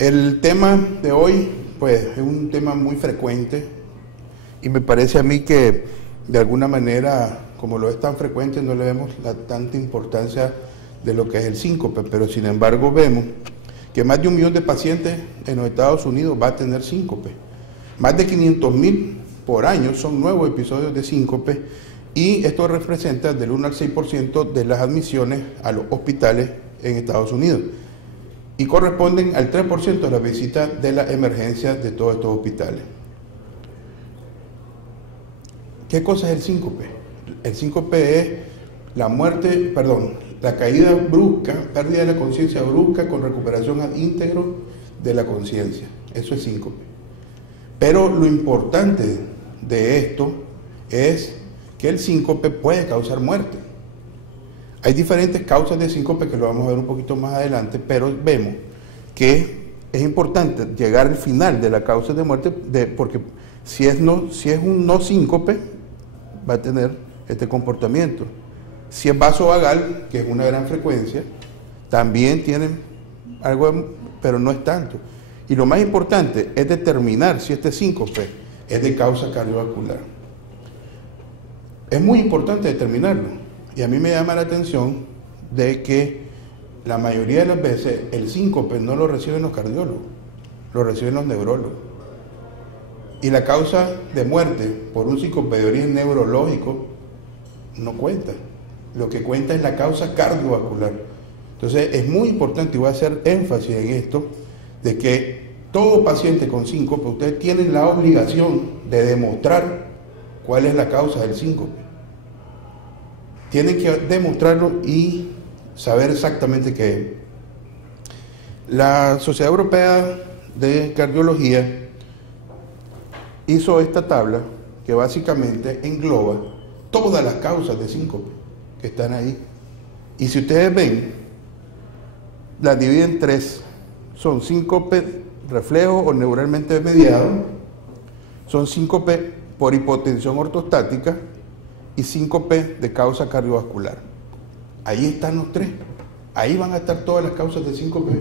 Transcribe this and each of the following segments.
El tema de hoy, pues, es un tema muy frecuente y me parece a mí que de alguna manera, como lo es tan frecuente, no le vemos tanta importancia de lo que es el síncope, pero sin embargo vemos que más de 1 millón de pacientes en los Estados Unidos va a tener síncope. Más de 500,000 por año son nuevos episodios de síncope y esto representa del 1 al 6% de las admisiones a los hospitales en Estados Unidos y corresponden al 3% de las visitas de las emergencias de todos estos hospitales. ¿Qué cosa es el síncope? El síncope es la caída brusca, pérdida de la conciencia brusca con recuperación ad íntegro de la conciencia. Eso es síncope. Pero lo importante de esto es que el síncope puede causar muerte. Hay diferentes causas de síncope que lo vamos a ver un poquito más adelante, pero vemos que es importante llegar al final de la causa de muerte, porque si es un no síncope, va a tener este comportamiento. Si es vasovagal, que es una gran frecuencia, también tienen algo, pero no es tanto. Y lo más importante es determinar si este síncope es de causa cardiovascular. Es muy importante determinarlo. Y a mí me llama la atención de que la mayoría de las veces el síncope no lo reciben los cardiólogos, lo reciben los neurólogos. Y la causa de muerte por un síncope de origen neurológico no cuenta. Lo que cuenta es la causa cardiovascular. Entonces es muy importante, y voy a hacer énfasis en esto, de que todo paciente con síncope, ustedes tienen la obligación de demostrar cuál es la causa del síncope. Tienen que demostrarlo y saber exactamente qué es. La Sociedad Europea de Cardiología hizo esta tabla que básicamente engloba todas las causas de síncope que están ahí. Y si ustedes ven, las dividen en 3. Son síncope reflejo o neuralmente mediado, son síncope por hipotensión ortostática y síncope de causa cardiovascular. Ahí están los 3. Ahí van a estar todas las causas de síncope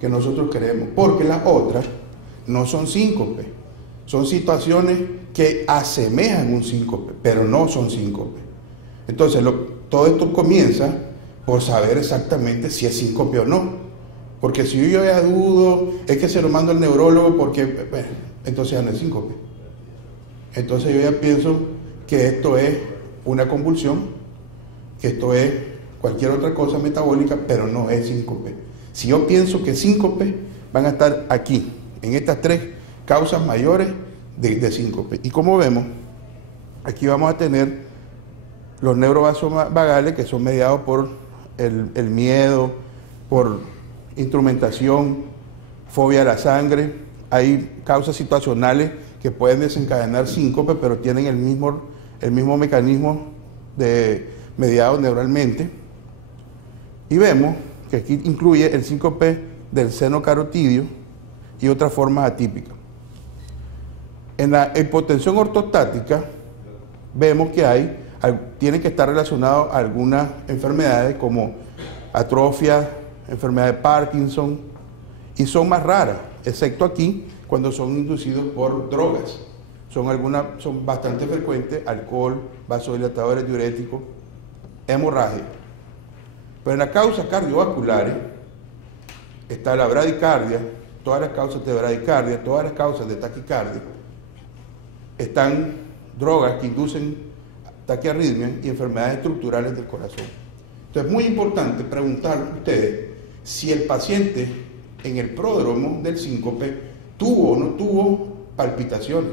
que nosotros queremos, porque las otras no son síncope, son situaciones que asemejan un síncope, pero no son síncope. Entonces, todo esto comienza por saber exactamente si es síncope o no. Porque si yo ya dudo, es que se lo mando al neurólogo porque, bueno, entonces ya no es síncope. Entonces yo ya pienso que esto es una convulsión, que esto es cualquier otra cosa metabólica, pero no es síncope. Si yo pienso que síncope, van a estar aquí, en estas 3 causas mayores de síncope. Y como vemos, aquí vamos a tener los neurovasovagales, que son mediados por el miedo, por instrumentación, fobia a la sangre. Hay causas situacionales que pueden desencadenar síncope, pero tienen el mismo mecanismo mediado neuralmente. Y vemos que aquí incluye el síncope del seno carotidio y otras formas atípicas. En la hipotensión ortostática vemos que tiene que estar relacionado a algunas enfermedades como atrofia, enfermedad de Parkinson, y son más raras, excepto aquí, cuando son inducidos por drogas. Son bastante frecuentes: alcohol, vasodilatadores diuréticos, hemorragia. Pero en las causas cardiovasculares está la bradicardia, todas las causas de bradicardia, todas las causas de taquicardia. Están drogas que inducen taquiarritmia y enfermedades estructurales del corazón. Entonces es muy importante preguntarle a ustedes si el paciente en el pródromo del síncope tuvo o no tuvo palpitaciones.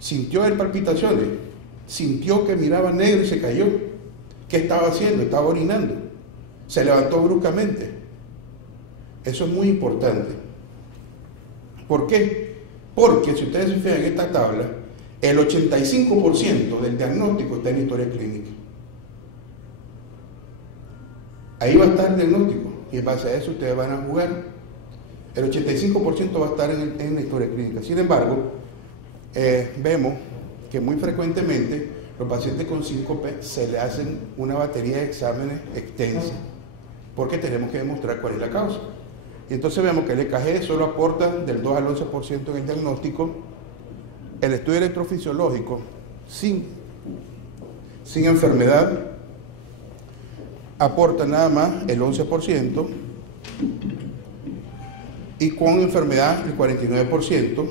¿Sintió él palpitaciones? ¿Sintió que miraba negro y se cayó? ¿Qué estaba haciendo? Estaba orinando. ¿Se levantó bruscamente? Eso es muy importante. ¿Por qué? Porque si ustedes se fijan en esta tabla, el 85% del diagnóstico está en historia clínica. Ahí va a estar el diagnóstico y en base a eso ustedes van a jugar. El 85% va a estar en la historia clínica. Sin embargo, vemos que muy frecuentemente los pacientes con síncope se le hacen una batería de exámenes extensa porque tenemos que demostrar cuál es la causa. Y entonces vemos que el EKG solo aporta del 2 al 11% en el diagnóstico. El estudio electrofisiológico sin enfermedad aporta nada más el 11% y con enfermedad el 49%.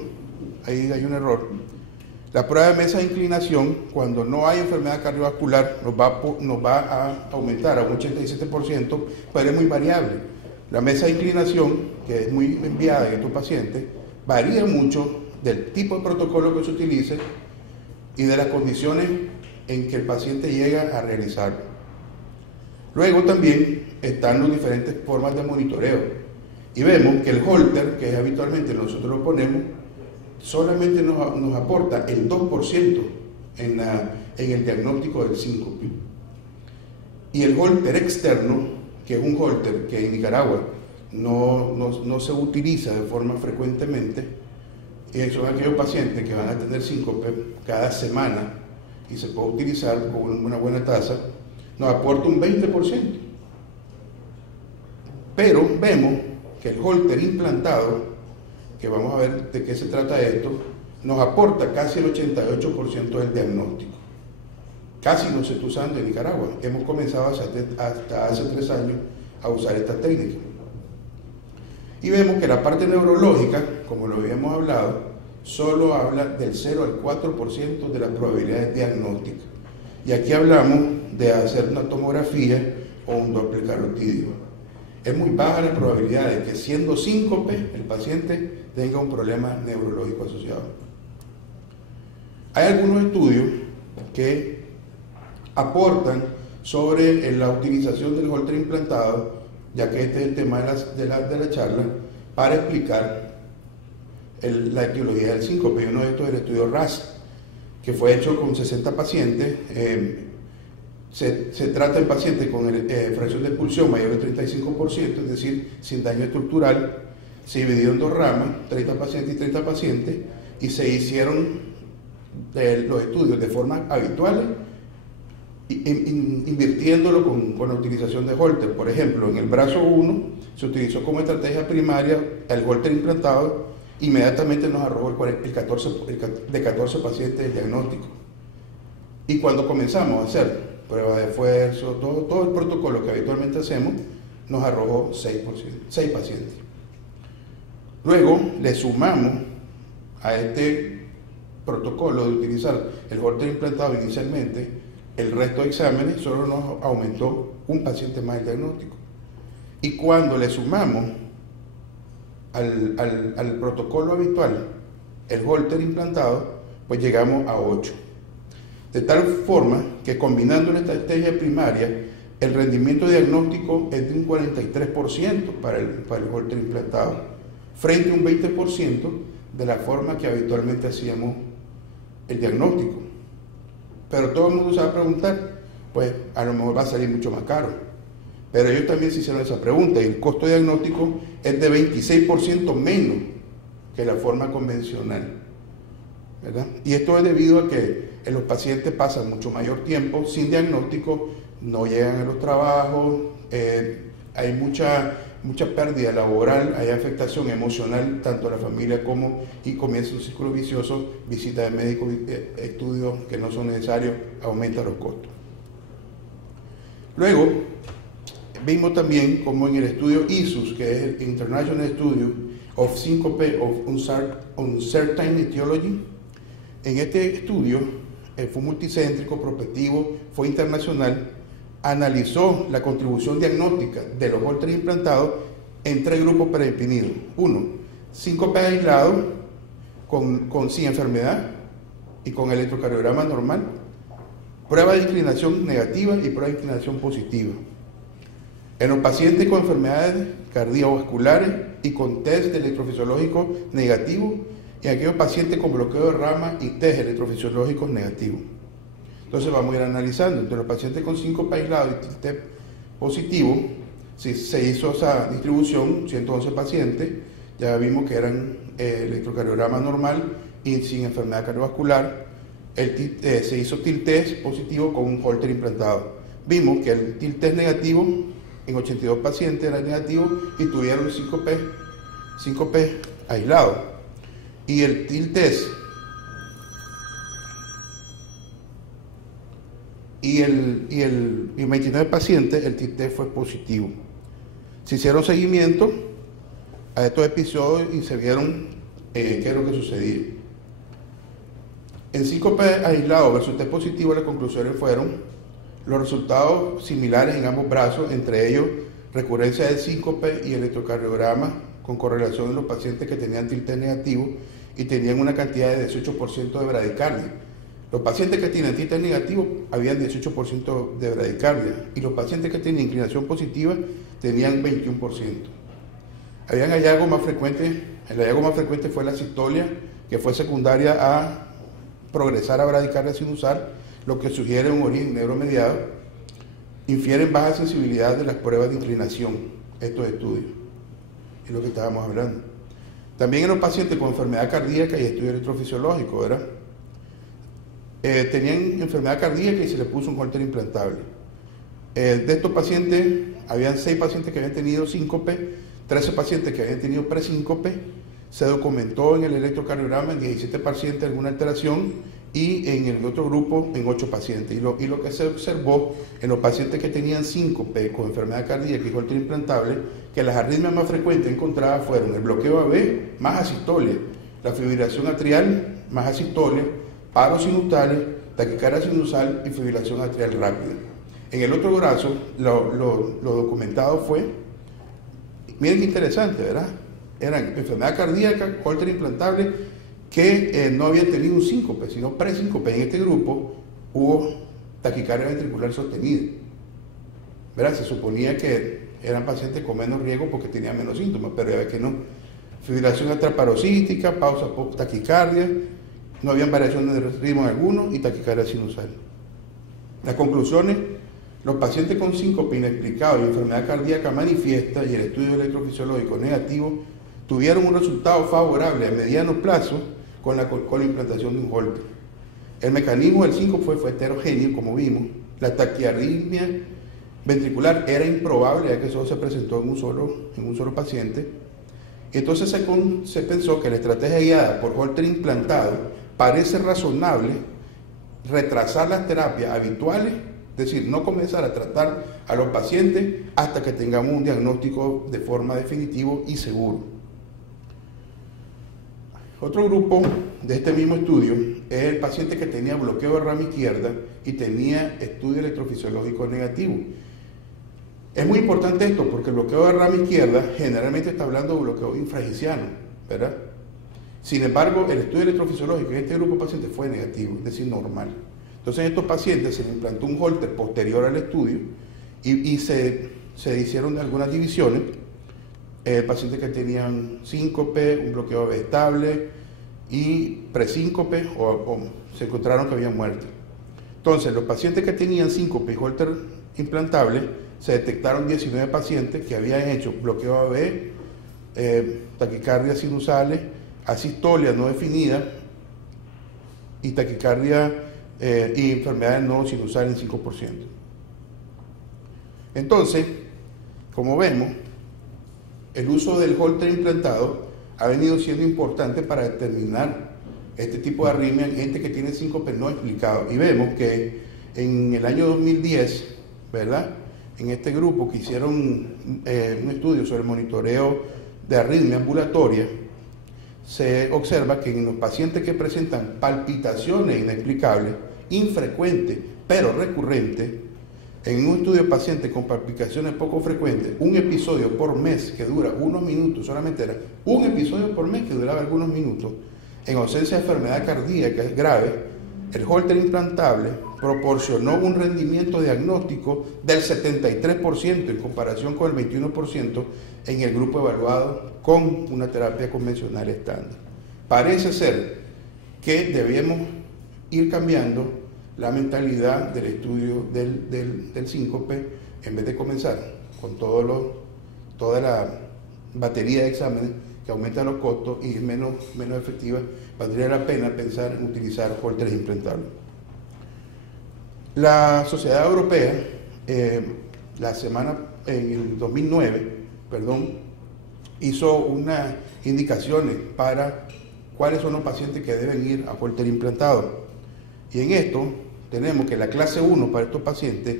Ahí hay un error. La prueba de mesa de inclinación, cuando no hay enfermedad cardiovascular, nos va a aumentar a un 87%, pero es muy variable. La mesa de inclinación, que es muy enviada en estos pacientes, varía mucho del tipo de protocolo que se utilice y de las condiciones en que el paciente llega a realizarlo. Luego también están las diferentes formas de monitoreo. Y vemos que el Holter, que es habitualmente nosotros lo ponemos, solamente nos aporta el 2% en el diagnóstico del síncope. Y el Holter externo, que es un Holter que en Nicaragua no se utiliza de forma frecuentemente, son aquellos pacientes que van a tener síncope cada semana y se puede utilizar con una buena tasa, nos aporta un 20%. Pero vemos que el Holter implantado, que vamos a ver de qué se trata esto, nos aporta casi el 88% del diagnóstico. Casi no se está usando en Nicaragua. Hemos comenzado hasta hace 3 años a usar esta técnica. Y vemos que la parte neurológica, como lo habíamos hablado, solo habla del 0 al 4% de las probabilidades diagnósticas. Y aquí hablamos de hacer una tomografía o un doppler carotídeo. Es muy baja la probabilidad de que, siendo síncope, el paciente tenga un problema neurológico asociado. Hay algunos estudios que aportan sobre la utilización del Holter implantado, ya que este es el tema de la charla, para explicar la etiología del síncope. Y uno de estos es el estudio RAS, que fue hecho con 60 pacientes. Se trata de pacientes con fracción de expulsión mayor del 35%, es decir, sin daño estructural. Se dividió en 2 ramas, 30 pacientes y 30 pacientes, y se hicieron los estudios de forma habitual, invirtiéndolo con la utilización de Holter. Por ejemplo, en el brazo 1 se utilizó como estrategia primaria el Holter implantado, inmediatamente nos arrojó de 14 pacientes el diagnóstico. Y cuando comenzamos a hacer pruebas de esfuerzo, todo el protocolo que habitualmente hacemos, nos arrojó 6 pacientes. Luego le sumamos a este protocolo de utilizar el Holter implantado inicialmente el resto de exámenes, solo nos aumentó un paciente más el diagnóstico. Y cuando le sumamos al protocolo habitual el Holter implantado, pues llegamos a 8. De tal forma que, combinando la estrategia primaria, el rendimiento diagnóstico es de un 43% para el Holter implantado, frente a un 20% de la forma que habitualmente hacíamos el diagnóstico. Pero todo el mundo se va a preguntar, pues a lo mejor va a salir mucho más caro. Pero ellos también se hicieron esa pregunta, y el costo diagnóstico es de 26% menos que la forma convencional, ¿verdad? Y esto es debido a que los pacientes pasan mucho mayor tiempo sin diagnóstico, no llegan a los trabajos, hay mucha pérdida laboral, hay afectación emocional tanto a la familia y comienza un ciclo vicioso, visita de médicos, estudios que no son necesarios, aumenta los costos. Luego, vimos también como en el estudio ISUS, que es el International Study of Syncope of Uncertain Etiology, en este estudio fue multicéntrico, prospectivo, fue internacional, analizó la contribución diagnóstica de los Holter implantados en 3 grupos predefinidos. 1, síncope aislado sin enfermedad y con electrocardiograma normal, prueba de inclinación negativa y prueba de inclinación positiva. En los pacientes con enfermedades cardiovasculares y con test electrofisiológico negativo, y aquellos pacientes con bloqueo de rama y test electrofisiológicos negativos. Entonces vamos a ir analizando. Entre los pacientes con síncope aislado y test positivo, se hizo esa distribución, 111 pacientes, ya vimos que eran electrocardiograma normal y sin enfermedad cardiovascular. Se hizo TIL test positivo con un Holter implantado. Vimos que el TIL test negativo en 82 pacientes era negativo y tuvieron síncope aislado. Y el TIL test y en 29 pacientes el TIL test fue positivo. Se hicieron seguimiento a estos episodios y se vieron qué es lo que sucedía. En síncope aislado versus test positivo, las conclusiones fueron los resultados similares en ambos brazos, entre ellos recurrencia del síncope y electrocardiograma con correlación en los pacientes que tenían TIL test negativo y tenían una cantidad de 18% de bradicardia. Los pacientes que tienen TIL test negativo habían 18% de bradicardia y los pacientes que tenían inclinación positiva tenían 21%. Habían hallazgos más frecuentes, el hallazgo más frecuente fue la sistolia, que fue secundaria a progresar a bradicardia sinusal, lo que sugiere un origen neuromediado. Infieren baja sensibilidad de las pruebas de inclinación, estos estudios, es lo que estábamos hablando. También en los pacientes con enfermedad cardíaca y estudio electrofisiológico, ¿verdad? Tenían enfermedad cardíaca y se les puso un holter implantable. De estos pacientes, habían 6 pacientes que habían tenido síncope, 13 pacientes que habían tenido presíncope, se documentó en el electrocardiograma en 17 pacientes alguna alteración y en el otro grupo en 8 pacientes. Y lo que se observó en los pacientes que tenían síncope con enfermedad cardíaca y holter implantable, que las arritmias más frecuentes encontradas fueron el bloqueo AB más asistolia, la fibrilación atrial más asistolia, paros sinusales, taquicardia sinusal y fibrilación atrial rápida. En el otro brazo, lo documentado fue, miren qué interesante, ¿verdad? Eran enfermedad cardíaca, holter implantable, que no habían tenido un síncope, sino presíncope. En este grupo hubo taquicardia ventricular sostenida, ¿verdad? Se suponía que eran pacientes con menos riesgo porque tenían menos síntomas, pero ya ve que no. Fibrilación atrial paroxística, pausa post taquicardia, no habían variaciones de ritmo alguno y taquicardia sinusal. Las conclusiones: los pacientes con síncope inexplicado y enfermedad cardíaca manifiesta y el estudio electrofisiológico negativo tuvieron un resultado favorable a mediano plazo con la implantación de un holter. El mecanismo del síncope fue heterogéneo, como vimos. La taquiarritmia ventricular era improbable, ya que solo se presentó en un solo paciente. Entonces se pensó que la estrategia guiada por holter implantado parece razonable retrasar las terapias habituales, es decir, no comenzar a tratar a los pacientes hasta que tengamos un diagnóstico de forma definitivo y seguro. Otro grupo de este mismo estudio es el paciente que tenía bloqueo de rama izquierda y tenía estudio electrofisiológico negativo. Es muy importante esto porque el bloqueo de rama izquierda generalmente está hablando de bloqueo infragiciano, ¿verdad? Sin embargo, el estudio electrofisiológico en este grupo de pacientes fue negativo, es decir, normal. Entonces, en estos pacientes se le implantó un holter posterior al estudio y se hicieron algunas divisiones. Pacientes que tenían síncope, un bloqueo estable y presíncope o se encontraron que habían muerte. Entonces, los pacientes que tenían síncope y holter implantable, se detectaron 19 pacientes que habían hecho bloqueo AB, taquicardia sinusales, asistolia no definida y taquicardia y enfermedades no sinusales en 5%. Entonces, como vemos, el uso del holter implantado ha venido siendo importante para determinar este tipo de arritmia en gente que tiene síncope no explicado. Y vemos que en el año 2010, ¿verdad?, en este grupo que hicieron un estudio sobre el monitoreo de arritmia ambulatoria, se observa que en los pacientes que presentan palpitaciones inexplicables, infrecuentes pero recurrentes, en un estudio de pacientes con palpitaciones poco frecuentes, un episodio por mes que dura unos minutos, solamente era un episodio por mes que duraba algunos minutos, en ausencia de enfermedad cardíaca grave, el holter implantable proporcionó un rendimiento diagnóstico del 73% en comparación con el 21% en el grupo evaluado con una terapia convencional estándar. Parece ser que debemos ir cambiando la mentalidad del estudio del síncope, en vez de comenzar con toda la batería de exámenes que aumentan los costos y es menos efectiva, valdría la pena pensar en utilizar holters implantables. La Sociedad Europea la semana en el 2009, hizo unas indicaciones para cuáles son los pacientes que deben ir a Holter implantado. Y en esto tenemos que la clase 1 para estos pacientes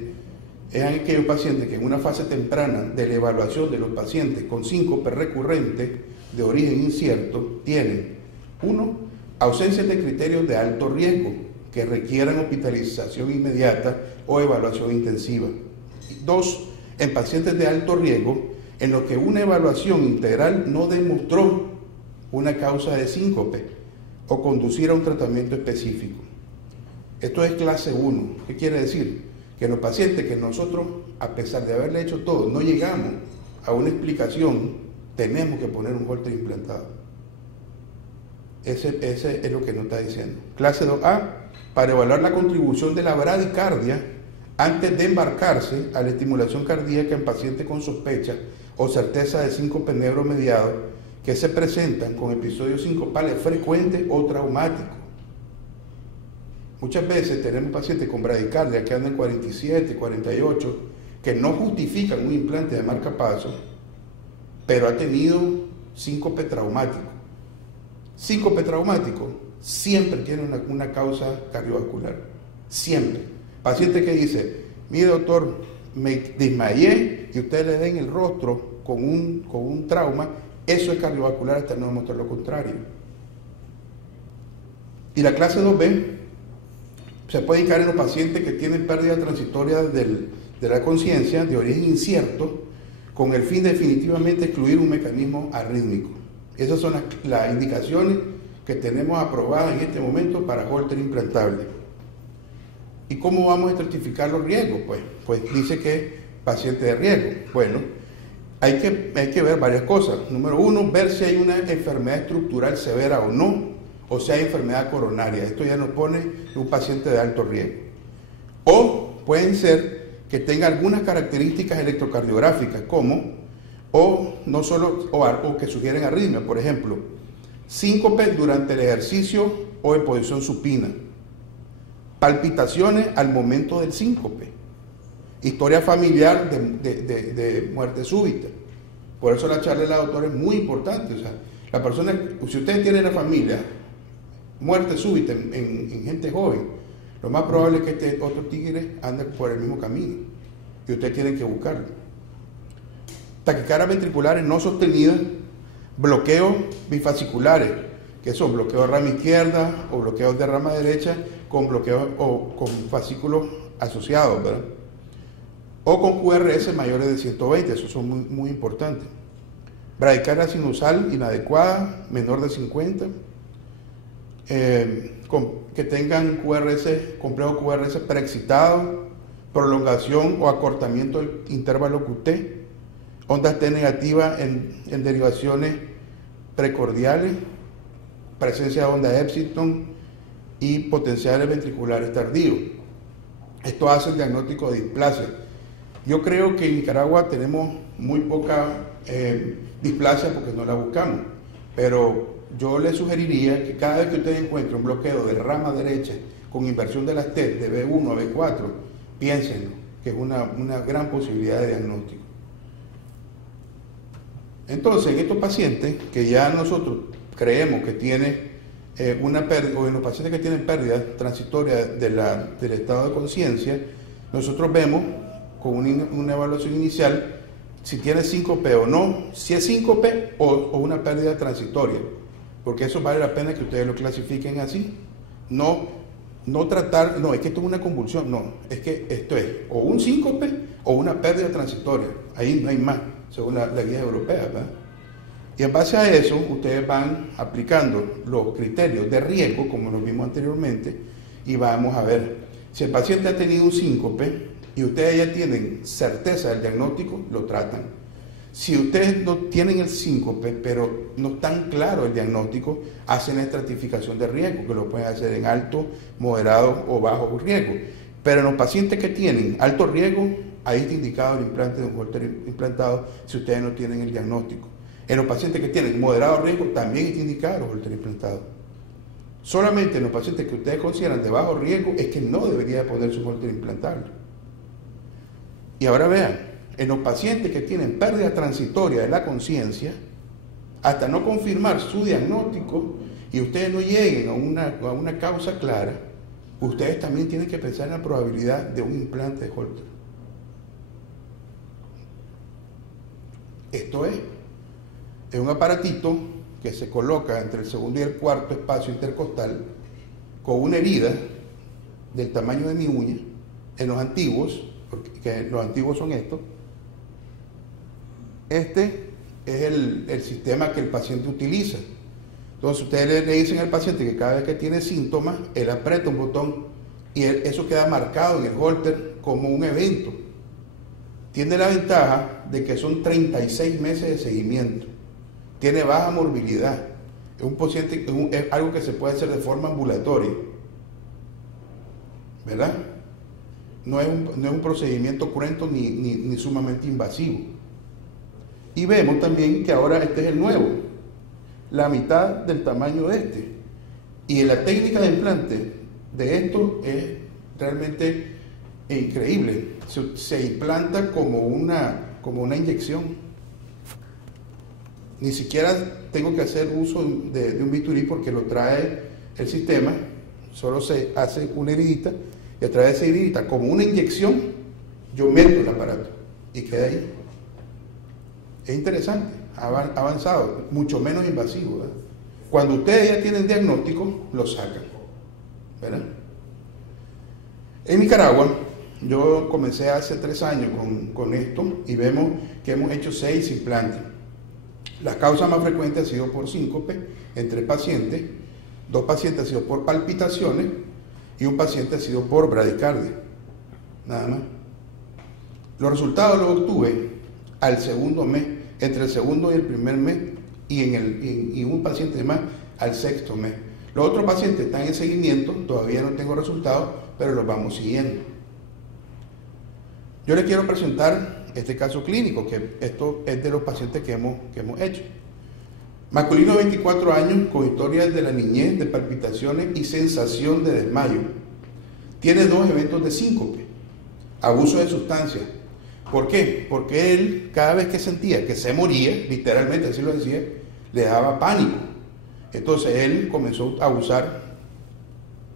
es aquellos pacientes que en una fase temprana de la evaluación de los pacientes con síncope recurrente de origen incierto tienen: 1, ausencia de criterios de alto riesgo que requieran hospitalización inmediata o evaluación intensiva. 2, en pacientes de alto riesgo en los que una evaluación integral no demostró una causa de síncope o conducir a un tratamiento específico. Esto es clase 1. ¿Qué quiere decir? Que los pacientes que nosotros, a pesar de haberle hecho todo, no llegamos a una explicación, tenemos que poner un Holter implantado. Ese es lo que nos está diciendo. Clase 2A, para evaluar la contribución de la bradicardia antes de embarcarse a la estimulación cardíaca en pacientes con sospecha o certeza de síncope neuromediado que se presentan con episodios sincopales frecuentes o traumáticos. Muchas veces tenemos pacientes con bradicardia que andan en 47, 48, que no justifican un implante de marcapaso, pero ha tenido síncope traumático. Síncope traumático siempre tiene una causa cardiovascular, siempre. Paciente que dice: mire doctor, me desmayé, y usted le da en el rostro con un trauma, eso es cardiovascular hasta no demostrar lo contrario. Y la clase 2B se puede indicar en los pacientes que tienen pérdida transitoria de la conciencia de origen incierto, con el fin de definitivamente excluir un mecanismo arrítmico. Esas son las indicaciones que tenemos aprobadas en este momento para Holter implantable. ¿Y cómo vamos a estratificar los riesgos? Pues dice que paciente de riesgo. Bueno, hay que ver varias cosas. Número 1, ver si hay una enfermedad estructural severa o no, o sea, enfermedad coronaria. Esto ya nos pone un paciente de alto riesgo. O pueden ser que tenga algunas características electrocardiográficas, o que sugieren arritmia, por ejemplo, síncope durante el ejercicio o en posición supina, palpitaciones al momento del síncope, historia familiar de muerte súbita. Por eso la charla de la doctora es muy importante. O sea, la persona, si ustedes tienen en la familia muerte súbita en gente joven, lo más probable es que este otro tigre ande por el mismo camino y ustedes tienen que buscarlo. Taquicardias ventriculares no sostenidas, bloqueos bifasciculares, que son bloqueos de rama izquierda o bloqueos de rama derecha con bloqueos o con fascículos asociados, ¿verdad? O con QRS mayores de 120, esos son muy, muy importantes. Bradicardia sinusal inadecuada, menor de 50, que tengan complejo QRS preexcitado, prolongación o acortamiento del intervalo QT, ondas T negativas en derivaciones precordiales, presencia de onda Epsilon y potenciales ventriculares tardíos. Esto hace el diagnóstico de displasia. Yo creo que en Nicaragua tenemos muy poca displasia porque no la buscamos, pero yo les sugeriría que cada vez que usted encuentre un bloqueo de rama derecha con inversión de las T de B1 a B4, piénsenlo, que es una gran posibilidad de diagnóstico. Entonces, en estos pacientes que ya nosotros creemos que tienen una pérdida, o en los pacientes que tienen pérdida transitoria del estado de conciencia, nosotros vemos con una evaluación inicial si tiene síncope o no, si es síncope o una pérdida transitoria, porque eso vale la pena que ustedes lo clasifiquen así. No es que esto es una convulsión, no, es que esto es o un síncope o una pérdida transitoria, ahí no hay más, según la guía europea, ¿verdad? Y en base a eso, ustedes van aplicando los criterios de riesgo, como lo vimos anteriormente, y vamos a ver si el paciente ha tenido un síncope y ustedes ya tienen certeza del diagnóstico, lo tratan. Si ustedes no tienen el síncope, pero no están claro el diagnóstico, hacen la estratificación de riesgo, que lo pueden hacer en alto, moderado o bajo riesgo. Pero en los pacientes que tienen alto riesgo, ahí está indicado el implante de un Holter implantado si ustedes no tienen el diagnóstico. En los pacientes que tienen moderado riesgo, también está indicado el Holter implantado. Solamente en los pacientes que ustedes consideran de bajo riesgo es que no debería poner su Holter implantable. Y ahora vean, en los pacientes que tienen pérdida transitoria de la conciencia, hasta no confirmar su diagnóstico y ustedes no lleguen a una causa clara, ustedes también tienen que pensar en la probabilidad de un implante de Holter. Esto es un aparatito que se coloca entre el segundo y el cuarto espacio intercostal con una herida del tamaño de mi uña en los antiguos, porque los antiguos son estos. Este es el sistema que el paciente utiliza. Entonces ustedes le dicen al paciente que cada vez que tiene síntomas, él aprieta un botón y eso queda marcado en el Holter como un evento. Tiene la ventaja de que son 36 meses de seguimiento. Tiene baja morbilidad. Es un paciente, es algo que se puede hacer de forma ambulatoria, ¿verdad? No es un procedimiento cruento ni sumamente invasivo. Y vemos también que ahora este es el nuevo, la mitad del tamaño de este. Y la técnica de implante de esto es realmente increíble. Se implanta como una inyección. Ni siquiera tengo que hacer uso de un bisturí porque lo trae el sistema. Solo se hace una heridita y a través de esa heridita, como una inyección, yo meto el aparato y queda ahí. Es interesante, ha avanzado, mucho menos invasivo, ¿verdad? Cuando ustedes ya tienen diagnóstico, lo sacan, ¿verdad? En Nicaragua, yo comencé hace 3 años con esto y vemos que hemos hecho 6 implantes. Las causas más frecuentes han sido por síncope en 3 pacientes, 2 pacientes han sido por palpitaciones y un paciente ha sido por bradicardia, nada más. Los resultados los obtuve al segundo mes, entre el segundo y el primer mes, y un paciente más al 6º mes. Los otros pacientes están en seguimiento, todavía no tengo resultados, pero los vamos siguiendo. Yo les quiero presentar este caso clínico, que esto es de los pacientes que hemos hecho. Masculino de 24 años, con historias de la niñez, de palpitaciones y sensación de desmayo. Tiene 2 eventos de síncope, abuso de sustancias. ¿Por qué? Porque él, cada vez que sentía que se moría, literalmente así lo decía, le daba pánico. Entonces él comenzó a abusar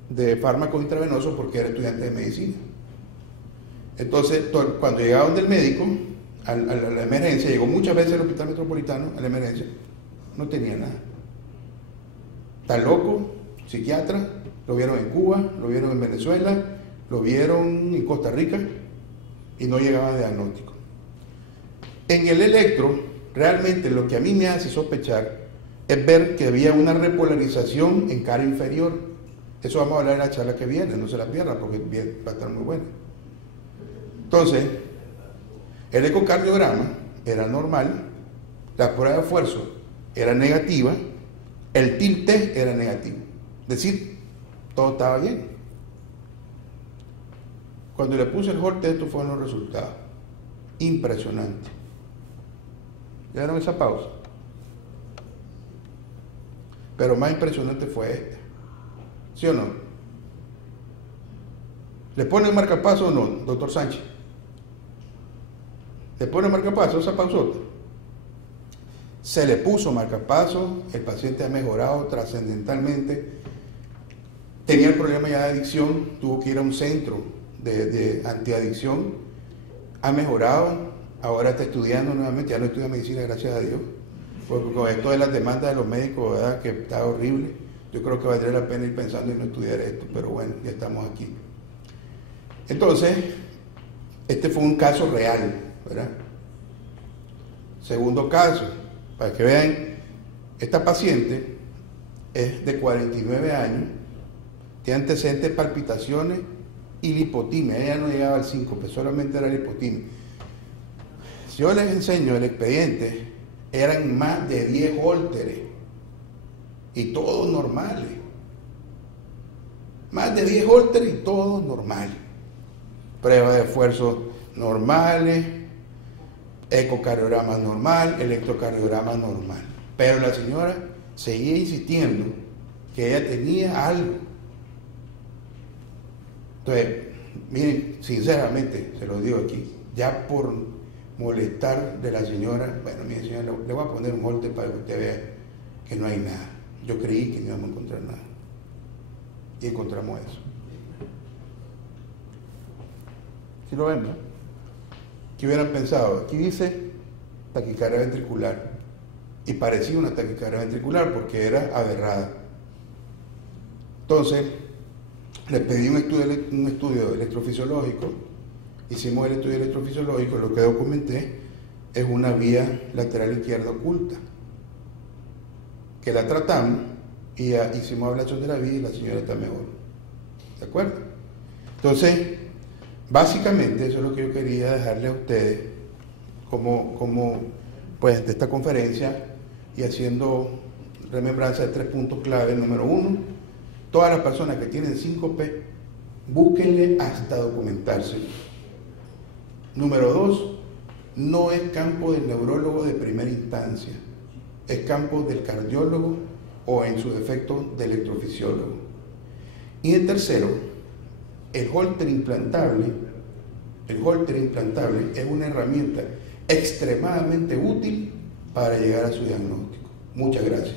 de fármacos intravenosos porque era estudiante de medicina. Entonces, cuando llegaban del médico a la emergencia, llegó muchas veces al Hospital Metropolitano a la emergencia, no tenía nada. Está loco, psiquiatra, lo vieron en Cuba, lo vieron en Venezuela, lo vieron en Costa Rica y no llegaba a diagnóstico. En el electro, realmente lo que a mí me hace sospechar es ver que había una repolarización en cara inferior. Eso vamos a hablar en la charla que viene, no se la pierdan porque va a estar muy buena. Entonces, el ecocardiograma era normal, la prueba de esfuerzo era negativa, el TIL test era negativo. Es decir, todo estaba bien. Cuando le puse el Holter, estos fueron los resultados. Impresionante. ¿Ya vieron esa pausa? Pero más impresionante fue esta. ¿Sí o no? ¿Le pone el marcapaso o no, doctor Sánchez? ¿Le pone el marcapaso esa pausota? Se le puso marcapaso, el paciente ha mejorado trascendentalmente. Tenía el problema ya de adicción, tuvo que ir a un centro de antiadicción. Ha mejorado, ahora está estudiando nuevamente, ya no estudia medicina, gracias a Dios. Porque con esto de las demandas de los médicos, ¿verdad?, que está horrible, yo creo que valdría la pena ir pensando en no estudiar esto, pero bueno, ya estamos aquí. Entonces, este fue un caso real, ¿verdad? Segundo caso, para que vean, esta paciente es de 49 años, tiene antecedentes de palpitaciones y lipotimia. Ella no llegaba al síncope, solamente era lipotimia. Si yo les enseño el expediente, eran más de 10 Holteres y todos normales. Más de 10 Holteres y todos normales. Pruebas de esfuerzo normales, ecocardiograma normal, electrocardiograma normal. Pero la señora seguía insistiendo que ella tenía algo. Entonces, miren, sinceramente, se lo digo aquí, ya molestar de la señora. Bueno, mire señora, le voy a poner un holter para que usted vea que no hay nada. Yo creí que no íbamos a encontrar nada. Y encontramos eso. ¿Sí lo ven, no? ¿Qué hubieran pensado? Aquí dice taquicardia ventricular. Y parecía una taquicardia ventricular porque era aberrada. Entonces, le pedí un estudio electrofisiológico. Hicimos el estudio electrofisiológico. Lo que documenté es una vía lateral izquierda oculta, que la tratamos y hicimos ablación de la vía y la señora está mejor. ¿De acuerdo? Entonces, básicamente eso es lo que yo quería dejarle a ustedes como pues de esta conferencia, y haciendo remembranza de 3 puntos clave. Número 1, todas las personas que tienen síncope, búsquenle hasta documentarse. Número 2, no es campo del neurólogo de primera instancia, es campo del cardiólogo o en su defecto del electrofisiólogo. Y en tercero, el holter implantable es una herramienta extremadamente útil para llegar a su diagnóstico. Muchas gracias.